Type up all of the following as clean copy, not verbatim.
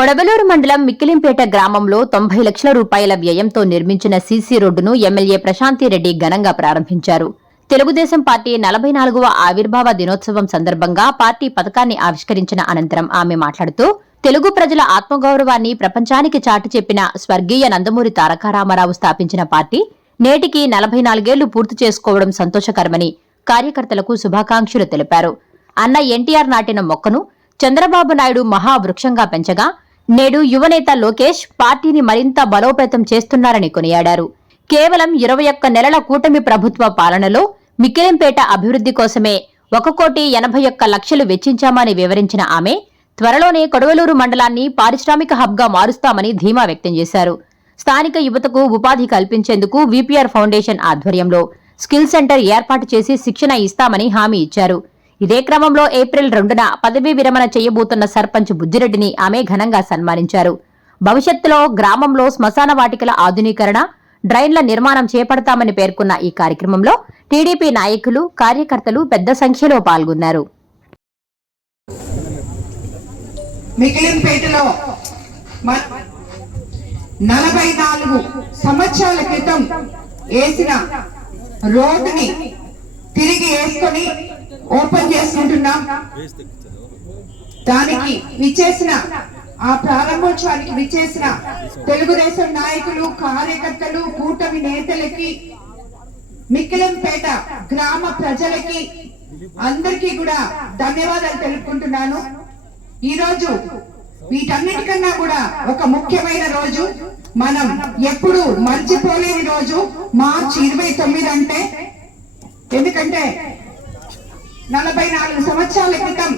కొడవలూరు మండలం మిక్కిలింపేట గ్రామంలో 90 లక్షల రూపాయల వ్యయంతో నిర్మించిన సీసీ రోడ్డును ఎమ్మెల్యే ప్రశాంతిరెడ్డి ఘనంగా ప్రారంభించారు. తెలుగుదేశం పార్టీ 44వ ఆవిర్భావ దినోత్సవం సందర్భంగా పార్టీ పథకాన్ని ఆవిష్కరించిన అనంతరం ఆమె మాట్లాడుతూ, తెలుగు ప్రజల ఆత్మగౌరవాన్ని ప్రపంచానికి చాటి చెప్పిన స్వర్గీయ నందమూరి తారక రామారావు స్థాపించిన పార్టీ నేటికి 44 ఏళ్లు పూర్తి చేసుకోవడం సంతోషకరమని కార్యకర్తలకు శుభాకాంక్షలు తెలిపారు. అన్న ఎన్టీఆర్ నాటిన మొక్కను చంద్రబాబు నాయుడు మహావృక్షంగా పెంచగా నేడు యువనేత లోకేష్ పార్టీని మరింత బలోపేతం చేస్తున్నారని కొనియాడారు. కేవలం 21 నెలల కూటమి ప్రభుత్వ పాలనలో మిక్కిలింపేట అభివృద్ధి కోసమే 1,81,00,000 వెచ్చించామని వివరించిన ఆమె త్వరలోనే కొడవలూరు మండలాన్ని పారిశ్రామిక హబ్గా మారుస్తామని ధీమా వ్యక్తం చేశారు. స్థానిక యువతకు ఉపాధి కల్పించేందుకు వీపీఆర్ ఫౌండేషన్ ఆధ్వర్యంలో స్కిల్ సెంటర్ ఏర్పాటు చేసి శిక్షణ ఇస్తామని హామీ ఇచ్చారు. ఇదే క్రమంలో ఏప్రిల్ 2న పదవీ విరమణ చేయబోతున్న సర్పంచ్ బుజ్జిరెడ్డిని ఆమె ఘనంగా సన్మానించారు. భవిష్యత్తులో గ్రామంలో శ్మశాన వాటికల ఆధునీకరణ, డ్రైన్ల నిర్మాణం చేపడతామని పేర్కొన్న ఈ కార్యక్రమంలో టీడీపీ నాయకులు, కార్యకర్తలు పెద్ద సంఖ్యలో పాల్గొన్నారు. మిగిలింపేటలో 44 సంవత్సరాల క్రితం వేసిన రోడ్డుని తిరిగి వేసుకొని ఓపెన్ చేసుకుంటున్నాం. దానికి విచ్చేసిన ఆ ప్రారంభోత్సవానికి విచ్చేసిన తెలుగుదేశం నాయకులు, కార్యకర్తలు, కూటమి నేతలకి, మిక్కిలింపేట గ్రామ ప్రజలకి అందరికీ కూడా ధన్యవాదాలు తెలుపుకుంటున్నాను. ఈ రోజు వీటన్నిటికన్నా కూడా ఒక ముఖ్యమైన రోజు, మనం ఎప్పుడు మర్చిపోలేని రోజు మార్చి 29 అంటే. ఎందుకంటే 44 సంవత్సరాల క్రితం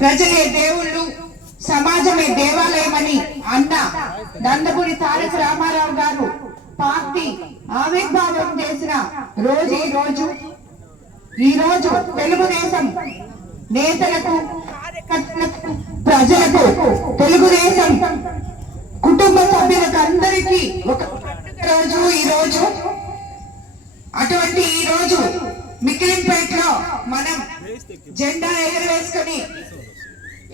ప్రజలే దేవుళ్ళు, సమాజమే దేవాలయమని అన్న నందమూరి తారక రామారావు గారు పార్టీ ఆవిర్భావం చేసిన రోజు ఈ రోజు తెలుగుదేశం నేతలకు, కార్యకర్తలకు, ప్రజలకు, తెలుగుదేశం కుటుంబ సభ్యులకు అందరికీ ఒక రోజు ఈ రోజు. అటువంటి ఈ రోజు మిక్కిలింపేటలో మనం జెండా ఎగరవేసుకొని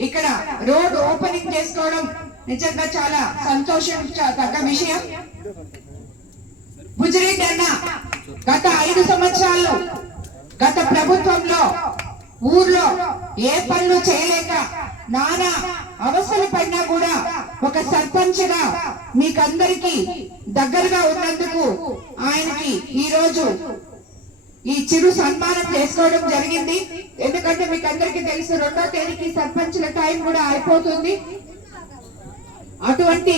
ఇక్కడ రోడ్ ఓపెనింగ్ చేసుకోవడం నిజంగా చాలా సంతోషించదగ్గ విషయం. బుజ్జిరెడ్డి అన్న గత 5 సంవత్సరాలు గత ప్రభుత్వంలో ఊర్లో ఏ పనులు చేయలేక నానా అవసరం పడినా కూడా ఒక సర్పంచ్ గా మీకందరికీ దగ్గరగా ఉన్నందుకు ఆయనకి ఈ రోజు ఈ చిరు సన్మానం చేసుకోవడం జరిగింది. ఎందుకంటే మీకు అందరికీ తెలుసు 2వ తేదీకి సర్పంచ్ల టైం కూడా అయిపోతుంది. అటువంటి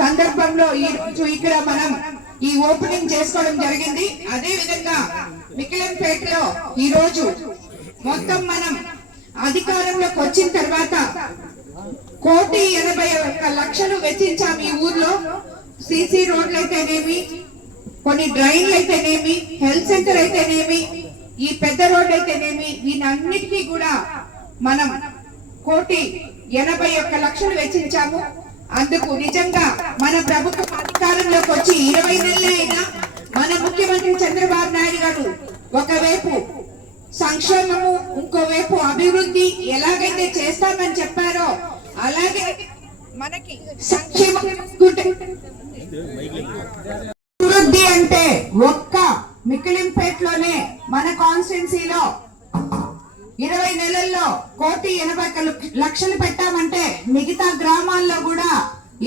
సందర్భంలో ఈ రోజు ఇక్కడ మనం ఈ ఓపెనింగ్ చేసుకోవడం జరిగింది. అదే విధంగా మిక్కిలింపేటలో ఈ రోజు మొత్తం మనం అధికారంలోకి వచ్చిన తర్వాత 1,81,00,000 వెచ్చించాం. ఈ ఊర్లో సీసీ రోడ్లు అయితేనేమి, కొన్ని డ్రైన్లు అయితేనేమి, హెల్త్ సెంటర్ అయితేనేమి, ఈ పెద్ద రోడ్లు అయితేనేమి, వీటన్నిటికీ కూడా మనం 1,81,00,000 వెచ్చించాము. అందుకు నిజంగా మన ప్రభుత్వం అధికారంలోకి వచ్చి 20 నెలలే అయినా మన ముఖ్యమంత్రి చంద్రబాబు నాయుడు గారు ఒకవైపు సంక్షేమము, ఇంకోవైపు అభివృద్ధి ఎలాగైతే చేస్తామని చెప్పారో అలాగే మనకి సంక్షేమం అభివృద్ధి అంటే ఒక్క మిక్కిలింపేటలోనే మన కాన్స్టిట్యున్సీలో 20 నెలల్లో 1,80,00,000 పెట్టామంటే మిగతా గ్రామాల్లో కూడా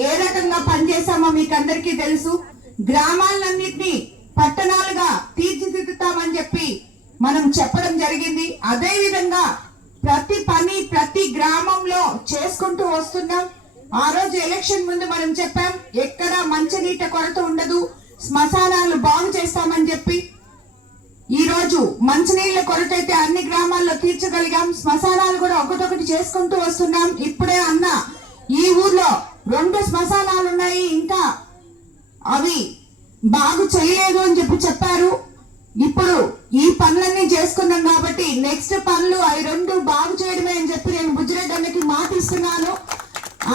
ఏ రకంగా పనిచేసామో మీకు అందరికీ తెలుసు. గ్రామాలన్నింటినీ పట్టణాలుగా తీర్చిదిద్దుతామని చెప్పి మనం చెప్పడం జరిగింది. అదే విధంగా ప్రతి పని ప్రతి గ్రామంలో చేసుకుంటూ వస్తున్నాం. ఆ రోజు ఎలక్షన్ ముందు మనం చెప్పాం, ఎక్కడ మంచినీటి కొరత ఉండదు, శ్మశానాలు బాగు చేస్తామని చెప్పి. ఈ రోజు మంచినీళ్ళ కొరత అయితే అన్ని గ్రామాల్లో తీర్చగలిగాం. శ్మశానాలు కూడా ఒకటొకటి చేసుకుంటూ వస్తున్నాం. ఇప్పుడే అన్న ఈ ఊర్లో 2 శ్మశానాలు ఉన్నాయి, ఇంకా అవి బాగు చేయలేదు అని చెప్పారు. ఇప్పుడు ఈ పనులన్నీ చేసుకున్నాం కాబట్టి నెక్స్ట్ పనులు అవి 2 బాగు చేయడమే అని చెప్పి నేను బుజ్జిరెడ్డి అన్నకి మాట ఇస్తున్నాను.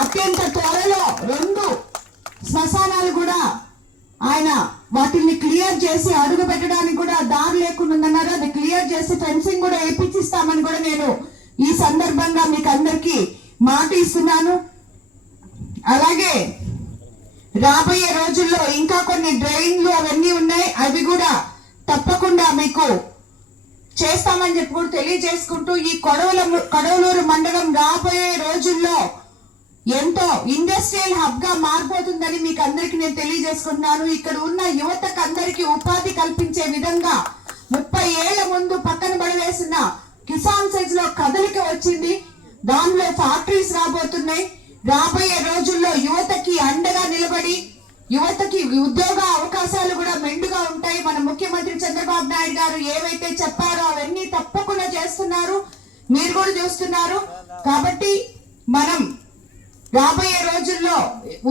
అత్యంత త్వరలో 2 శ్మశానాలు కూడా ఆయన వాటిని క్లియర్ చేసి అడుగు పెట్టడానికి కూడా దారి లేకుండా ఉందన్నారు. అది క్లియర్ చేసి ఫెన్సింగ్ కూడా వేయించిస్తామని కూడా నేను ఈ సందర్భంగా మీకు అందరికీ మాట ఇస్తున్నాను. అలాగే రాబోయే రోజుల్లో ఇంకా కొన్ని డ్రైన్లు అవన్నీ ఉన్నాయి, అవి కూడా తప్పకుండా మీకు చేస్తామని చెప్పి కూడా తెలియజేసుకుంటూ ఈ కొడవలూరు మండలం రాబోయే రోజుల్లో ఎంతో ఇండస్ట్రియల్ హబ్ గా మారిపోతుందని మీకు అందరికి నేను తెలియజేసుకుంటున్నాను. ఇక్కడ ఉన్న యువతకు అందరికి ఉపాధి కల్పించే విధంగా 30 ఏళ్ల ముందు పక్కన పడివేసిన కిసాన్ సెజ్ లో కదలిక వచ్చింది. దానిలో ఫ్యాక్టరీస్ రాబోతున్నాయి. రాబోయే రోజుల్లో యువతకి అండగా నిలబడి యువతకి ఉద్యోగ అవకాశాలు కూడా మెండుగా ఉంటాయి. మన ముఖ్యమంత్రి చంద్రబాబు నాయుడు గారు ఏవైతే చెప్పారో అవన్నీ తప్పకుండా చేస్తున్నారు, మీరు కూడా చూస్తున్నారు. కాబట్టి మనం రాబోయే రోజుల్లో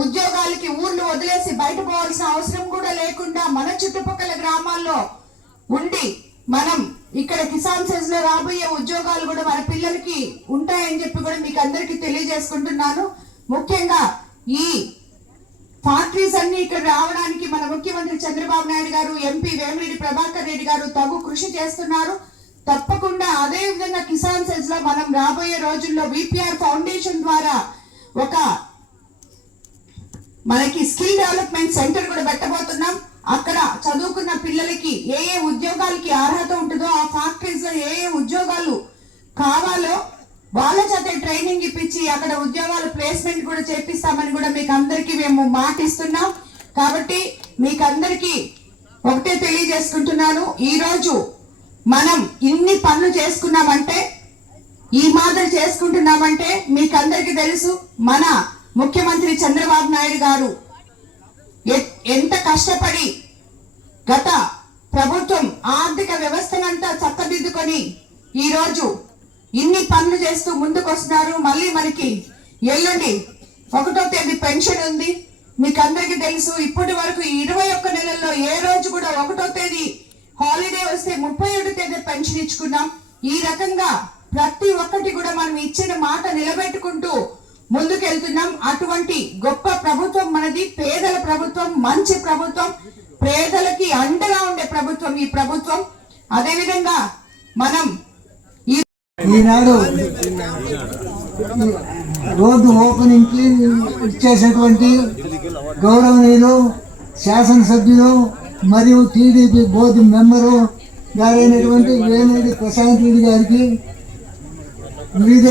ఉద్యోగాలకి ఊర్లు వదిలేసి బయట పోవాల్సిన అవసరం కూడా లేకుండా మన చుట్టుపక్కల గ్రామాల్లో ఉండి మనం ఇక్కడ కిసాన్ సెజ్ లో రాబోయే ఉద్యోగాలు కూడా మన పిల్లలకి ఉంటాయని చెప్పి కూడా మీకు అందరికీ తెలియజేసుకుంటున్నాను. ముఖ్యంగా ఈ ఫ్యాక్టరీస్ అన్ని ఇక్కడ రావడానికి మన ముఖ్యమంత్రి చంద్రబాబు నాయుడు గారు, ఎంపీ వేమిరెడ్డి ప్రభాకర్ రెడ్డి గారు తగు కృషి చేస్తున్నారు. తప్పకుండా అదే విధంగా కిసాన్ సెజ్ లో మనం రాబోయే రోజుల్లో విపిఆర్ ఫౌండేషన్ ద్వారా ఒక మనకి స్కిల్ డెవలప్మెంట్ సెంటర్ కూడా పెట్టబోతున్నాం. అక్కడ చదువుకున్న పిల్లలకి ఏ ఏ ఉద్యోగాలకి అర్హత ఉంటుందో, ఆ ఫ్యాక్టరీస్ లో ఏ ఏ ఉద్యోగాలు కావాలో వాళ్ళ చేత ట్రైనింగ్ ఇప్పించి అక్కడ ఉద్యోగాల ప్లేస్మెంట్ కూడా చేపిస్తామని కూడా మీకు అందరికీ మేము మాటిస్తున్నాం. కాబట్టి మీకు అందరికీ ఒకటే తెలియజేసుకుంటున్నాను, ఈ రోజు మనం ఇన్ని పనులు చేసుకున్నామంటే, ఈ మాదిరి చేసుకుంటున్నామంటే మీకు అందరికీ తెలుసు మన ముఖ్యమంత్రి చంద్రబాబు నాయుడు గారు ఎంత కష్టపడి గత ప్రభుత్వం ఆర్థిక వ్యవస్థనంతా చక్కదిద్దుకొని ఈ రోజు ఇన్ని పనులు చేస్తూ ముందుకు వస్తున్నారు. మళ్ళీ మనకి ఎల్లుండి 1వ తేదీ పెన్షన్ ఉంది. మీకు అందరికీ తెలుసు, ఇప్పటి వరకు 21 నెలల్లో ఏ రోజు కూడా 1వ తేదీ హాలిడే వస్తే 31వ తేదీ పెన్షన్ ఇచ్చుకున్నాం. ఈ రకంగా ప్రతి ఒక్కటి కూడా మనం ఇచ్చిన మాట నిలబెట్టుకుంటూ ముందుకెళ్తున్నాం. అటువంటి గొప్ప ప్రభుత్వం మనది, పేదల ప్రభుత్వం, మంచి ప్రభుత్వం, పేదలకి అండగా ఉండే ప్రభుత్వం ఈ ప్రభుత్వం. అదేవిధంగా మనం ఈనాడు రోడ్డు ఓపెనింగ్ కి ఇచ్చేసినటువంటి గౌరవనీయులు శాసనసభ్యులు మరియు టీడీపీ బోర్డు మెంబరు గారైనటువంటి వేమిరెడ్డి ప్రశాంత్ రెడ్డి గారికి, వివిధ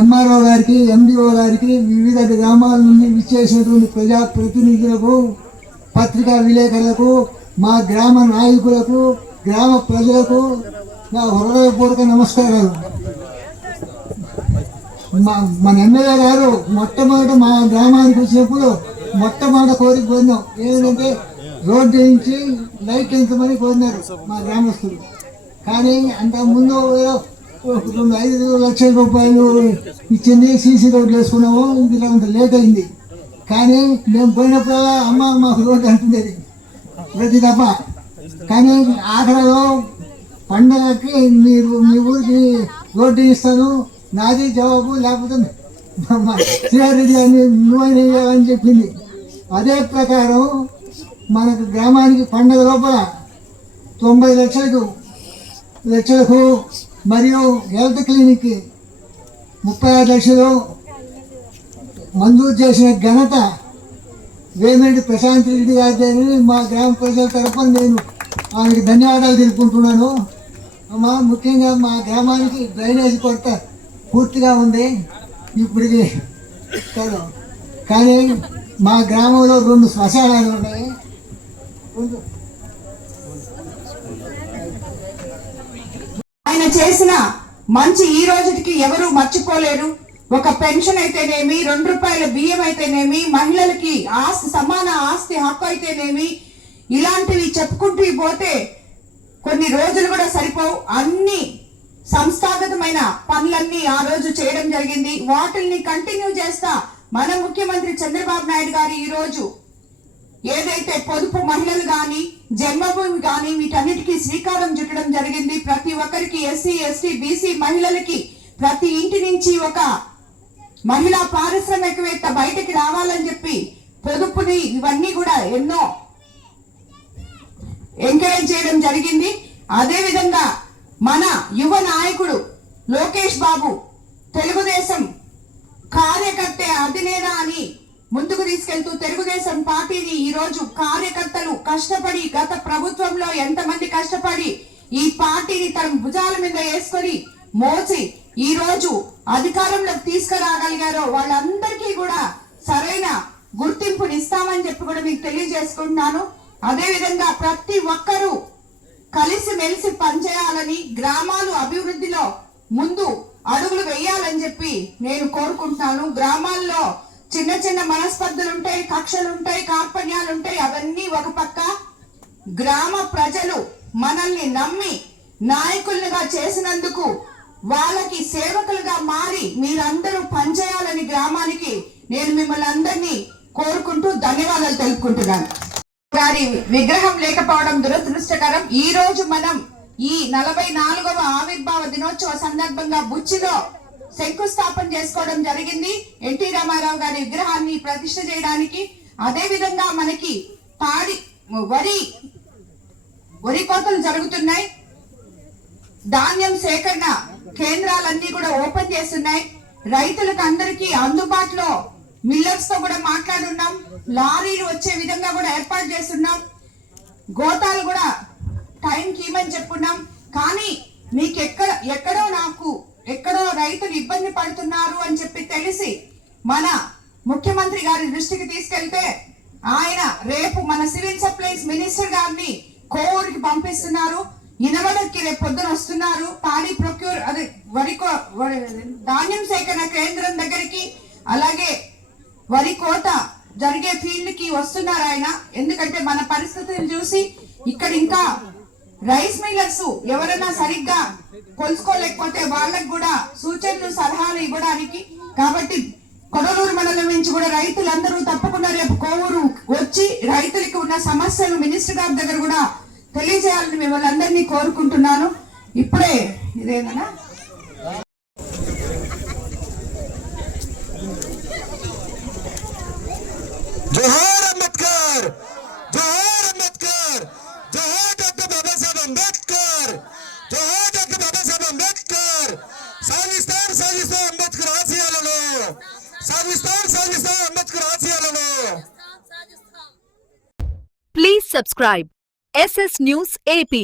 ఎంఆర్ఓ గారికి, ఎండిఓ గారికి, వివిధ గ్రామాల నుండి ఇచ్చేసినటువంటి ప్రజాప్రతినిధులకు, పత్రికా విలేకరులకు, మా గ్రామ నాయకులకు, గ్రామ ప్రజలకు నా హృదయపూర్వక నమస్కారాలు. మన ఎమ్మెల్యే గారు మొట్టమొదట మా గ్రామానికి వచ్చినప్పుడు మొట్టమొదటి కోరిక కోరినాం, ఏంటంటే రోడ్డు నుంచి లైట్ ఎంచమని కోరినారు మా గ్రామస్తులు. కానీ అంతకుముందు 5 లక్షల రూపాయలు ఇచ్చింది, సీసీ రోడ్లు వేసుకున్నాము. ఇది కొంత లేట్ అయింది. కానీ మేము పోయినప్పుడల్లా అమ్మ మాకు రోడ్డు అంటున్నది ప్రతి తప్ప. కానీ ఆఖరిలో పండగకి మీరు మీ ఊరికి రోడ్డు ఇస్తాను, నాది జవాబు, లేకపోతే శ్రీహారెడ్డి గారిని నువ్వైనా వేయాలని చెప్పింది. అదే ప్రకారం మనకు గ్రామానికి పండగ లోపల 90 లక్షలకు మరియు హెల్త్ క్లినిక్కి 36 లక్షలు మంజూరు చేసిన ఘనత వేమిరెడ్డి ప్రశాంత్ రెడ్డి గారిని మా గ్రామ ప్రజల తరఫున నేను ఆమెకి ధన్యవాదాలు తెలుపుకుంటున్నాను. ముఖ్యంగా మా గ్రామానికి డ్రైనేజ్ కొరత పూర్తిగా ఉంది ఇప్పటికి కాదు. కానీ మా గ్రామంలో 2 శ్మశానాలు ఉన్నాయి. ఆయన చేసిన మంచి ఈ రోజుకి ఎవరు మర్చిపోలేరు. ఒక పెన్షన్ అయితేనేమి, 2 రూపాయల బియ్యం అయితేనేమి, మహిళలకి సమాన ఆస్తి హక్కు అయితేనేమి, ఇలాంటివి చెప్పుకుంటూ పోతే కొన్ని రోజులు కూడా సరిపోవు. అన్ని సంస్థాగతమైన పనులన్నీ ఆ రోజు చేయడం జరిగింది. వాటిల్ని కంటిన్యూ చేస్తా మన ముఖ్యమంత్రి చంద్రబాబు నాయుడు గారు ఈ రోజు ఏదైతే పొదుపు మహిళలు గాని, జన్మభూమి గాని, వీటన్నిటికీ శ్రీకారం చుట్టడం జరిగింది. ప్రతి ఒక్కరికి ఎస్సీ, ఎస్టీ, బీసీ మహిళలకి ప్రతి ఇంటి నుంచి ఒక మహిళా పారిశ్రామికవేత్త బయటకి రావాలని చెప్పి పొదుపుని ఇవన్నీ కూడా ఎన్నో ఎంకరేజ్ చేయడం జరిగింది. అదే విధంగా మన యువ నాయకుడు లోకేష్ బాబు తెలుగుదేశం కార్యకర్తే అధినేత అని ముందుకు తీసుకెళ్తూ తెలుగుదేశం పార్టీని ఈ రోజు కార్యకర్తలు కష్టపడి గత ప్రభుత్వంలో ఎంతమంది కష్టపడి ఈ పార్టీని తన భుజాల మీద వేసుకొని మోసి ఈ రోజు అధికారంలోకి తీసుకురాగలిగారో వాళ్ళందరికీ కూడా సరైన గుర్తింపునిస్తామని చెప్పి కూడా మీకు తెలియజేసుకుంటున్నాను. అదే విధంగా ప్రతి ఒక్కరూ కలిసి మెలిసి పనిచేయాలని, గ్రామాలు అభివృద్ధిలో ముందు అడుగులు వేయాలని చెప్పి నేను కోరుకుంటున్నాను. గ్రామాల్లో చిన్న చిన్న మనస్పర్ధలు ఉంటాయి, కక్షలు ఉంటాయి, కార్పణ్యాలు ఉంటాయి. అవన్నీ ఒక పక్క, గ్రామ ప్రజలు మనల్ని నమ్మి నాయకులుగా చేసినందుకు వాళ్ళకి సేవకులుగా మారి మీరందరూ పనిచేయాలని గ్రామానికి నేను మిమ్మల్ని అందరినీ కోరుకుంటూ ధన్యవాదాలు తెలుపుకుంటున్నాను. గారి విగ్రహం లేకపోవడం దురదృష్టకరం. ఈ రోజు మనం ఈ 44వ ఆవిర్భావ దినోత్సవ సందర్భంగా బుచ్చిలో శంకుస్థాపన చేసుకోవడం జరిగింది. ఎన్టీ రామారావు గారి విగ్రహాన్ని ప్రతిష్ఠ చేయడానికి. అదే విధంగా మనకి వరి కోతలు జరుగుతున్నాయి. ధాన్యం సేకరణ కేంద్రాలన్నీ కూడా ఓపెన్ చేస్తున్నాయి. రైతులకు అందరికీ అందుబాటులో మిల్లర్స్ తో కూడా మాట్లాడున్నాం. లారీలు వచ్చే విధంగా కూడా ఏర్పాటు చేస్తున్నాం. గోతాలు కూడా టైంకి ఇవ్వమని చెప్పున్నాం. కానీ మీకు ఎక్కడో రైతులు ఇబ్బంది పడుతున్నారు అని చెప్పి తెలిసి మన ముఖ్యమంత్రి గారి దృష్టికి తీసుకెళ్తే ఆయన రేపు మన సివిల్ సప్లైస్ మినిస్టర్ గారిని కోవూరుకి పంపిస్తున్నారు. ఇనవడకి రేపు పొద్దున వస్తున్నారు. పాడి ప్రొక్యూర్ అదే ధాన్యం సేకరణ కేంద్రం దగ్గరికి, అలాగే వరి కోత జరిగే ఫీల్డ్ కి వస్తున్నారు ఆయన. ఎందుకంటే మన పరిస్థితులను చూసి ఇక్కడ ఇంకా రైస్ మిల్లర్స్ ఎవరైనా సరిగ్గా కొలుసుకోలేకపోతే వాళ్ళకి కూడా సూచనలు సలహాలు ఇవ్వడానికి. కాబట్టి కొడలూరు మండలం నుంచి కూడా రైతులందరూ తప్పకుండా రేపు కోవూరు వచ్చి రైతులకి ఉన్న సమస్యలు మినిస్టర్ గారి దగ్గర కూడా తెలియజేయాలని మిమ్మల్ని అందరినీ కోరుకుంటున్నాను. ఇప్పుడే ఇదేనా జోహార్ అంబేద్కర్, జోహార్ అంబేద్కర్, జోహార్ డాక్టర్ బాబాసాహెబ్ అంబేద్కర్, జోహార్ డాక్టర్ బాబాసాహెబ్ అంబేద్కర్. సాధిస్తాం అంబేద్కర్ ఆశయాలను, సాధిస్తాం అంబేద్కర్ ఆశయాలను. Please subscribe SS News AP.